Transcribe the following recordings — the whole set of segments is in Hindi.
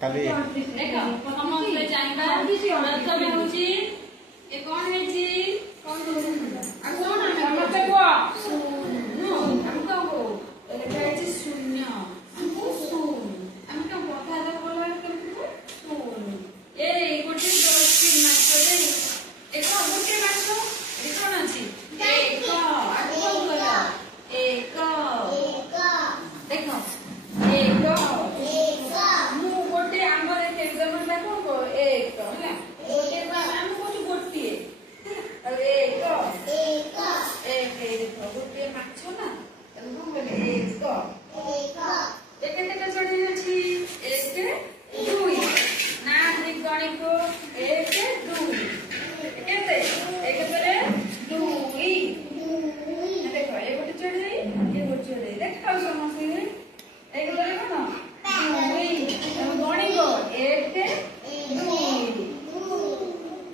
काली देखो समझले जानिबा प्रथम होची ए कोन हेची कोन आ कोन समझते को नो हमको को एटा हेची शून्य हमको शून्य हमको কথা দা বলা কেমন শূন্য এই গোটি দশটি মাছ দে এটা গোটি মাছ এটা কোন আছে এক আগে বলা এক দেখো एक मु गोटे आमर एग्जांपल देखो को एक हैला गोटे हम कोठी गोटी एक देखो गोटे माछ ना हम बोले एक केते चढ़ी अछि एक दुई ना रे गणी को एक दुई केते एक परे दुई देखो ये गोटे चढ़ी ये गोटे चढ़ी देखो समझे एक बोले ना दुई हम गणी को एक दुई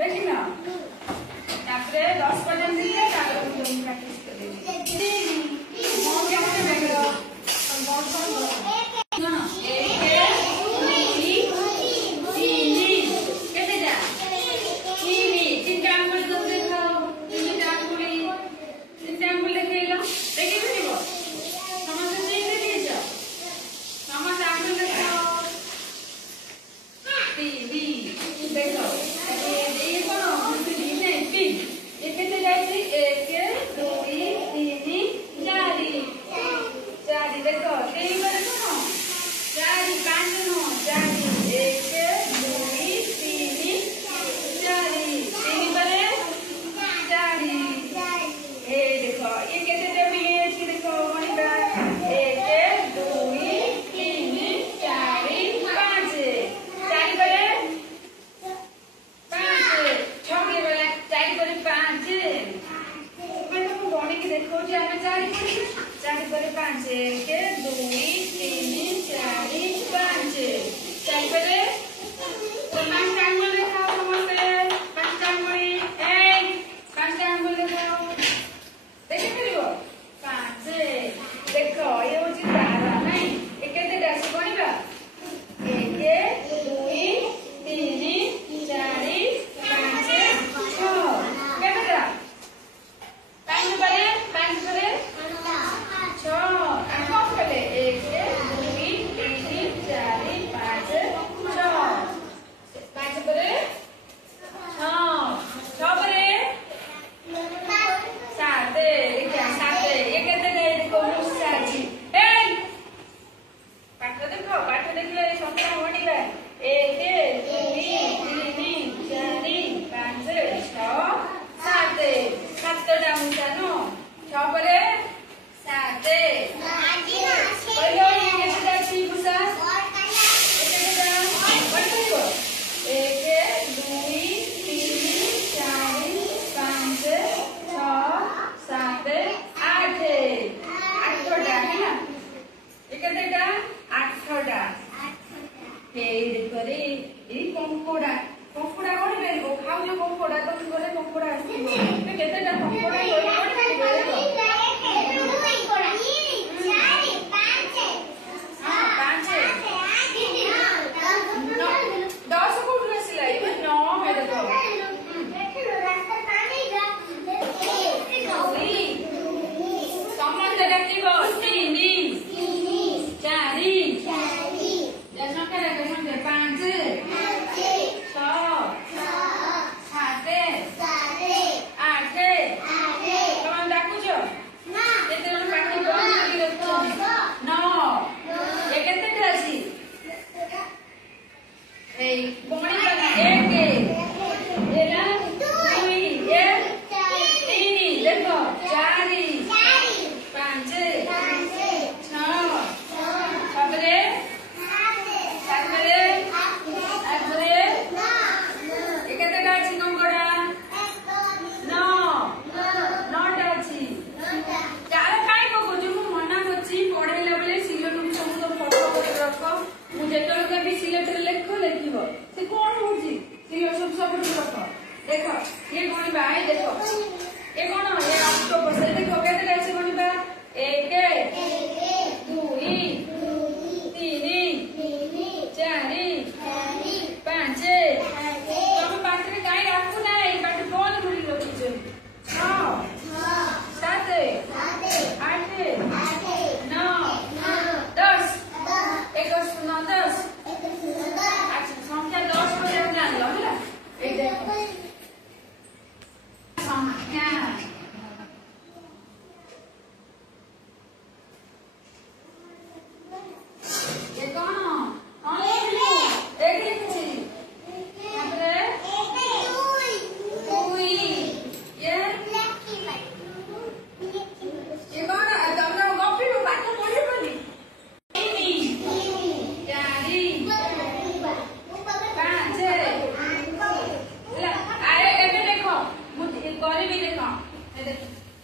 देखिना तापरे 10 पर्यंत दिए तापर हम प्रैक्टिस कर देबे मो केते देखो हम बहुत ना एक दुई तीन केते जा तीन आंगुल दो देखो तीन आंगुल देखैलो देखि दिबो समझ देख दीजिए समझ आंगुल देखो बी देखो ये कोन बी नहीं बी ये केते जाई एक दुई तीन चारि देखो तेई करे कोन चारि पांच नो चारि एक दुई तीन चारि तेई करे चारि ए देखो ये केते देबी ये देखो मणिबा एक दुई तीन चारि पांच चारि करे पांच छगे वाला चारि करे पांच मैं तो गणी के देखो जे हमें चारि करे पांच एक दुई तीन चारि पांच चारि करे पांच आंगुल देखाओ समझते पांच आंगुल एक पांच आंगुल देखाओ देखि परिबो पांच देखो ये होची तारा नहीं एक केते डास कोनिबा एक दुई तीन चारि पांच छ केतेटा पांच करे छ आको कले एक दुई तीन चारि पांच छ पांच करे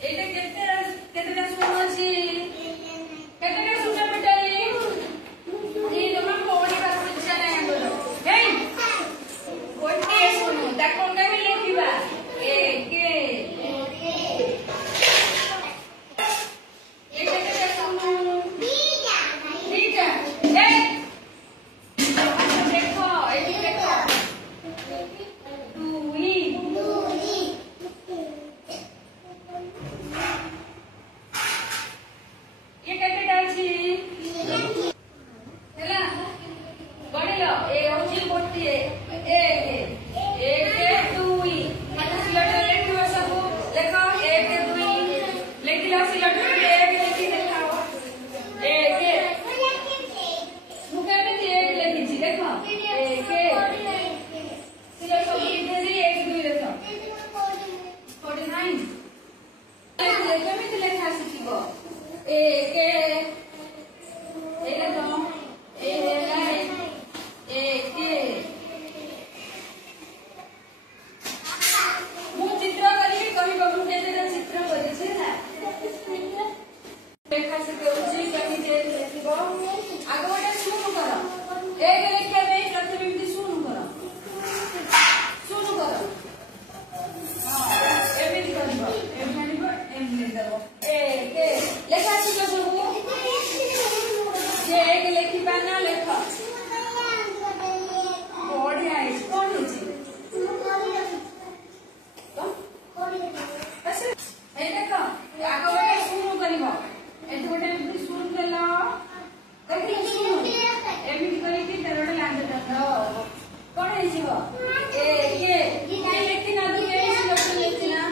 एटा केतेटा शून्य अछि केतेटा शून्य मिटाई ई जमा कोडी बा इच्छा नै हमरो हे कोडी शून्य ता कोन के लिखिबा एक केतेटा शून्य बीटा देखो एटी देखो दुई ये केतेटा अछि ହେଲା ଗଣିଲ ଏ ହଉଛି ଗୋଟିଏ ଏକ ଦୁଇ ତାକୁ ସିଲଟରେ ଲେଖିବ ସବୁ ଲେଖ ଏକ ଦୁଇ ଲେଖିଲ ସିଲଟରେ ଏକ ଲେଖି ଦେଖାଅ ଏକ ମୁଁ କେମିତି ଏକ ଲେଖିଛି ଦେଖ ଏକ ସିଲଟ ସବୁ ଲେଖି ଏକ ଦୁଇ ଲେଖ 49 କେମିତି ଲେଖା ଶିଖିବ ଏକ ଏଇଟା ତ ମୁଁ ଚିତ୍ର କରିବି କହିବ ମୁଁ କେତେଟା ଚିତ୍ର କରିଛି ହେଲା ଲେଖା ଶିଖଉଛି କେମିତି ଲେଖିବ ଆଗ ଗୋଟେ ଶୂନ କର ଏକ ଲେଖିବା ପାଇଁ ପ୍ରଥମେ ଏମିତି ଶୂନ କର ହଁ ଏମିତି କରିବ ଏମିତି ଦେବ ଏକ ଲେଖା ଶିଖ ସବୁ एक लिखिबा ना लेख बढ़िया है कौन है ए देखो आगो गोटे शुरू करबो एत गोटे शुरू देलो देखि शुरू एमिति करी कि तेरोडे लांद दो कौन है जीवो ए लिखि ना दु ए लिखि ना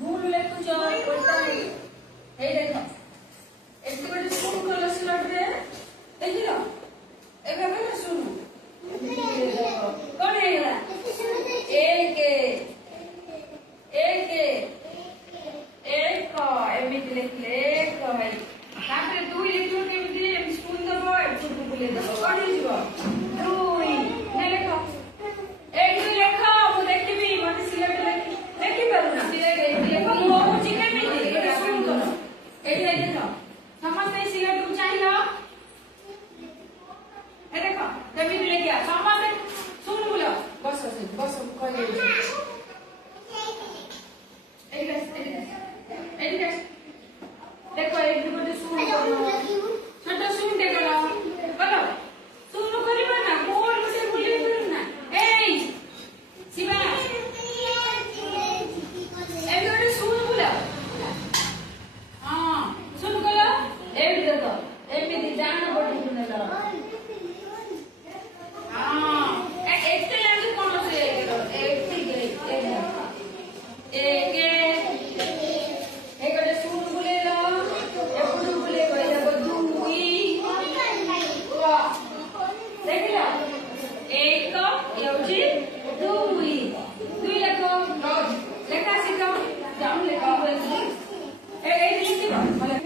भूल लेखु जो कोटा ए देखो एत गोटे शुरू कलो सिलटरे देखिलो एबे बेला शुरू कौन है गला एक एमिति लिखले एक भाई तापर दुई लिखलो केमिति एम स्कूल दबो एम छुटू बुले दबो कौन है जीवो दुई ने लेखो एक दुई लेखो मु देखिबी मते सिलट लेखि पारु ना लेखो मो बुझी केमिति एटा शुरू करो एटा देखो समस्त सिलट को चाहिलो ए देखो केमिति लेखिया समस्त सुन बोलो बस कहले देखो एक गोटे सुन करो छोटा सुन दे करो बोलो सुन करिबा ना मोर गोटे बुले करू ना ए शिवा ए गोटे सुन बोलो हां सुन करो ए देखो एमिति जान बडी सुनलो हां एक लाइन कोन से एक गोटे सुन बुले लो एपुडू बुले गइला दुई देखिला एक एउची दुई लेखो लेखा सिखो जाऊ लेखो ए लिखिबो मला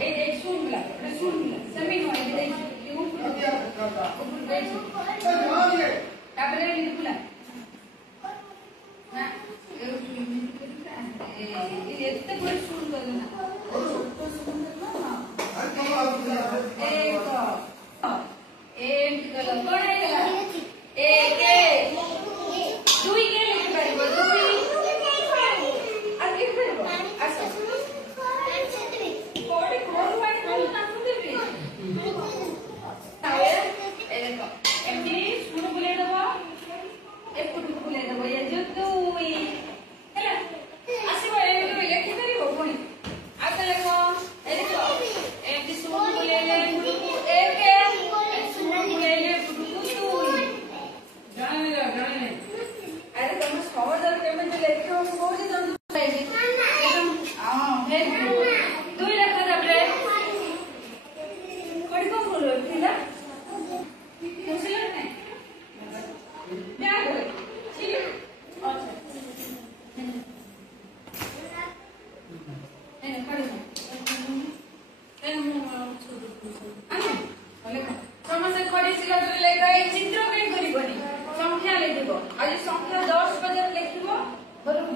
ए सुन सभी हो दे यू तापरे लिखुला ना एते कोई सुन करना छोटो सुन करना एक कलर कोन है गला एक दुई के लिख परबो दुई आ लिख परबो अच्छा कोडी कोन वाली कोन ना देबी तावे ए देखो एमडी सुन बुले दबो एपुटू बुले दबो ये जो दुई ହେଲା ଆସିବ ଏ ଲେଖି ପାରିବ ପୁଣି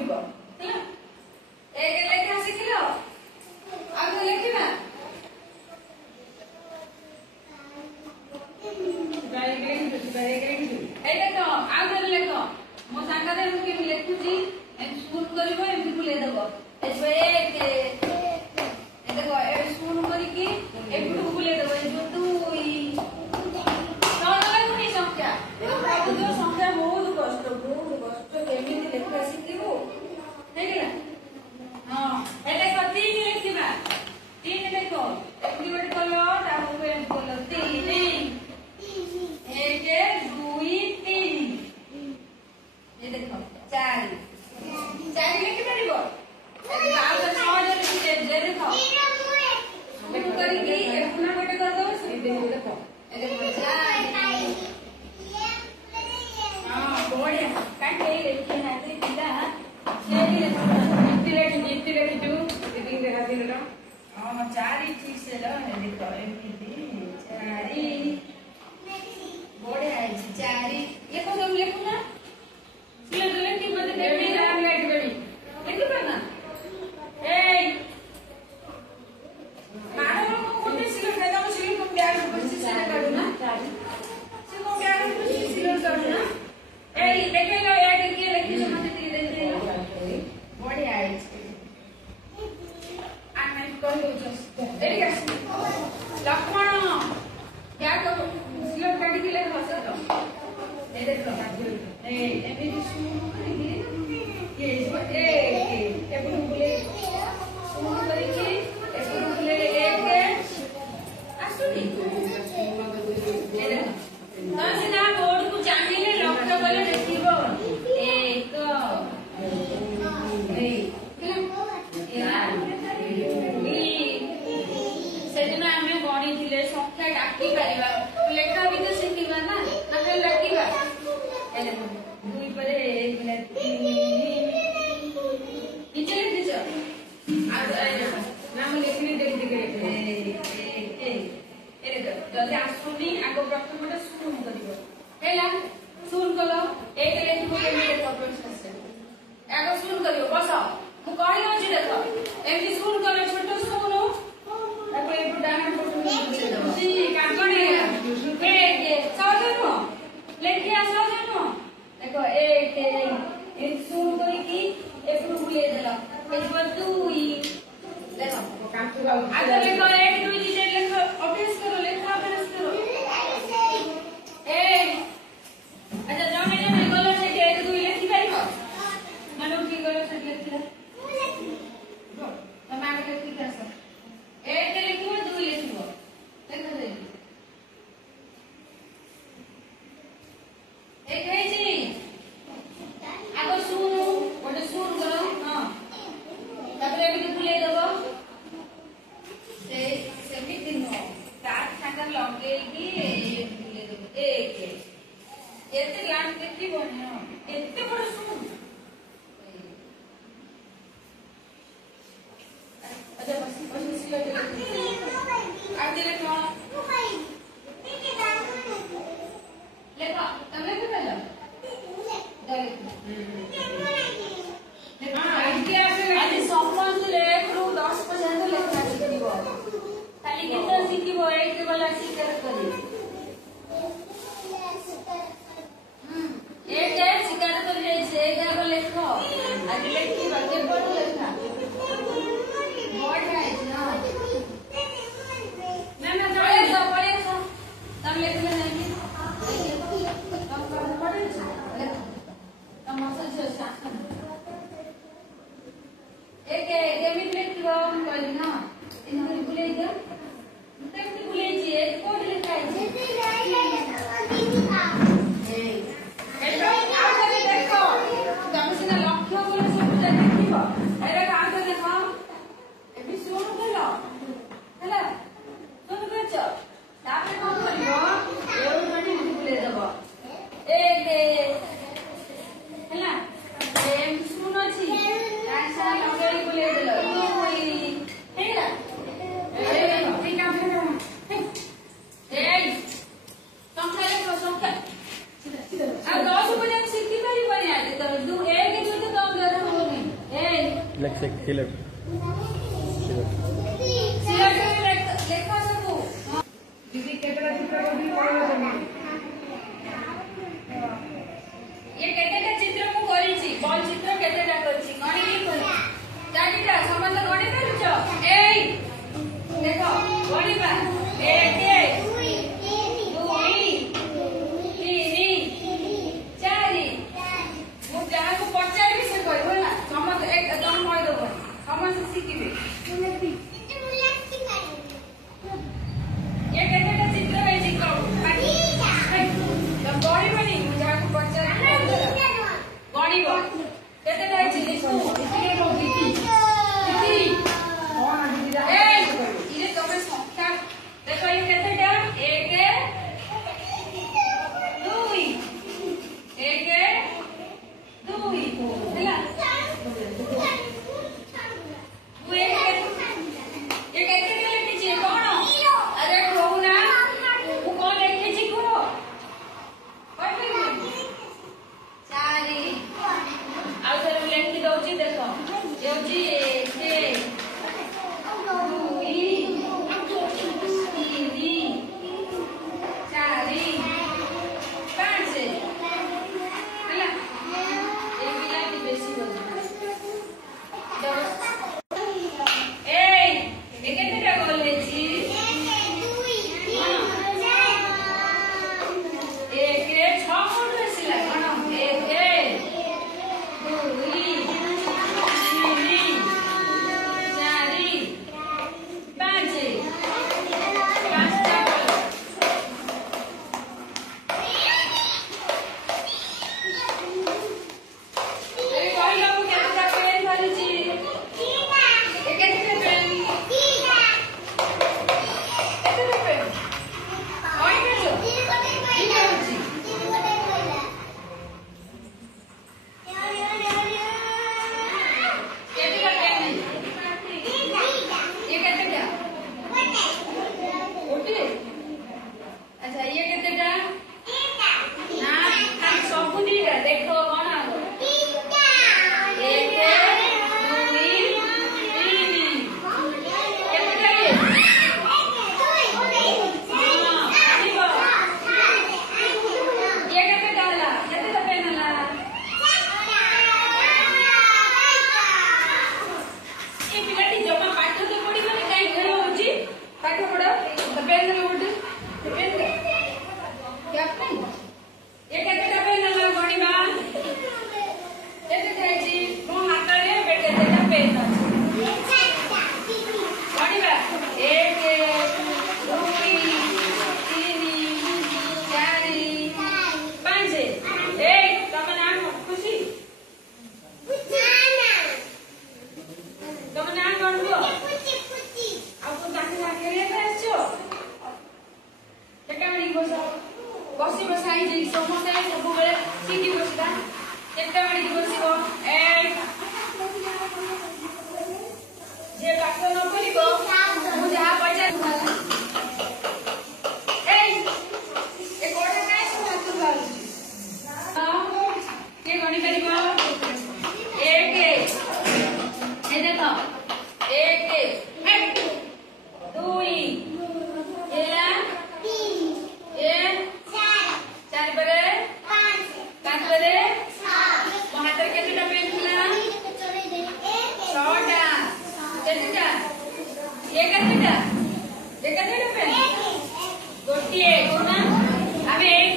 बुलिबो ହେଲା एक ଲେଖା ଶିଖିଲ ଆଉ ତ ଲେଖିବା এই দেখো ଆଉ ଥରେ ଲେଖ ମୋ ସାଙ୍ଗରେ ମୁଁ କେମିତି ଲେଖୁଛି ଏମିତି ସ୍କୁଲ କରିବ ଏମିତି ବୁଲେଇ ଦବ ଏଇଠି ଦେଖ ଏବେ ସ୍କୁଲ କରିକି ଏପଟକୁ ବୁଲେଇ ଦବ ଏଇ ଯୋଉ ଦୁଇ ଲାଗୁନି ସଂଖ୍ୟା ଭାବୁଛ ସଂଖ୍ୟା ବହୁତ କଷ୍ଟ କେମିତି ଲେଖିବା ଶିଖିବୁ ହେଇଗଲା ହଁ ଏଇଟା କହ ତିନି ଲେଖିବା ତିନି ଦେଖ ଏମିତି ଗୋଟେ କଲ ତାକୁ ଏମିତି କଲ ତିନି एक दुई तीन ये देखो चार चार लिखि परिबो आउ तो सहज लिखि दे देखो देखो करी ए पुना गोटे कर दो से देखो ए देखो चार हां बढ़िया काटे लिखि ना ते पिला से भी इति लिखि तू इति देखा दिलो हां चार ठीक से लो देखो एमिति चारी बोड़े आई चारी ये को तुम लिखो ना सिले तो लिखी मत बेबी नाम लाइट बेबी लिखो करना ए मारो को कोते सिले खादा को सिले को प्यार को बच्चे से काढू ना से को प्यार को सिले काढू ना ए देखे लो एक के लिखी जो मत ती दे दे बोड़े आई आ मैं कर दो जस्ट एडी का लक्ष्मण क्या करो सिलो काटी के ले हंसो तो ए देखो ए एमिति शुरू करेंगे ये ए एपन बोले शुरू करेंगे एपन बोले एक आसुनी ए देखो तो सिना बोर्ड को चांदिले लक्ष्य कले देखिबो एक ए सेदिना हमें गणी थिले संख्या डाकी परिबा लेखा भी तो शिखिबा ना नहे लखिबा ए देखो दुई परे एक ले तीन नीचे लिख दो आ देखो नाम लिखनी देख देख ए देखो जल्दी आसुनी आगो प्रथमटा शुरू करिवो हैला शुरू कलो एक लेखिबो केमे देखो प्रश्न से आगो शुरू करिवो बस मु कहि अछि देखो एमि शुरू करो छोटो शुरू ताको ए डाना फोटो बुझे दो जी कागणी लेखिया सहज देखो एक शुरू करके एपटू बुले देला एजबा दुई देखो आगे देखो एक दुई जे लेखो अभ्यास करो लेखा अभ्यास करो ए अच्छा जमे जमे गलो से एक दुई लेखि पारिबो मानो की गलो से लेखिला तमे आगे लेखि करस एक लेखिबो दुई लेखिबो देखो दे एक है जी आगो शुरू गोटे शुरू करो हां तापर एबी बुले देबो से सेमिति नो सात सागर लगे की बुले देबो एक एते लाइन देखिबो न एते बड़ शुरू अच्छा बस सिलो आगे देखो लेखा तमने को पहला आज समस्त लेख रु 10 पर्यंत लेखा शिखिबो खाली गीत शिखिबो एक वाला शिकार करी एक है शिकार कर ले से एक लेखो आज लेखी बाके बड़ लेखा बड़ है ना पड़े तो तम लेख ले नहीं एक केमित लेखिबो कहली ना इनके बुले दो तमने बुले छी एक कोड लिखाई छी एतो आगे देखो तम सिना लक्ष्य कोन सब देखिबो एरा आगे देखो एबी शुरू करो हैला सुन करछ तापे कोन करियो एउ माने बुले देबो एक हैला एम सुनो छी तासा लगई बुले देलो दुई हैला ए ठीक काम करो ए संख्या देखो संख्या आ 10 पर्यंत शिखि पारि बनिया तो दु एक जो तो कम ज्यादा होनी Left side, he left. ଲେଖା ସବୁ ଦିଦି କେତେଟା ଚିତ୍ର କରିବି କହିବ ତମେ ये केतेटा चित्र मु करिछि बॉल चित्र केतेटा करछि गणित करि चारिटा समस्त गणित करिछो एई देखो गणिबा 1 2 3 4 मु जहा को पचारि से कहबो ना समस्त एक एकदम कहि देबो समस्त सिकिबे ये केतेटा चित्र है चित्र तब बॉडी बनी जहा को पचारि गणिब केतेटा है लिखो इतने रो दीदी दीदी कौन दीदी ए इरे तमे संख्या देखो ये केतेटा 1 2 1 2 ହେଲା ये केतेटा लिखिछि कोन अरे कहू ना वो कौन लिखिछि को चारि आउ थरे लेखि दउची देखो जेउची 1 बसी बसाई जे समस्या सब बेले सीधी बसदा केटा माडी बसिबो ए जे पाठ न करिबो मु जहा पचार ए कोठा काय सुनातु लालजी के गणी करिबो 1 ए देखो 1 2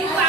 गोटे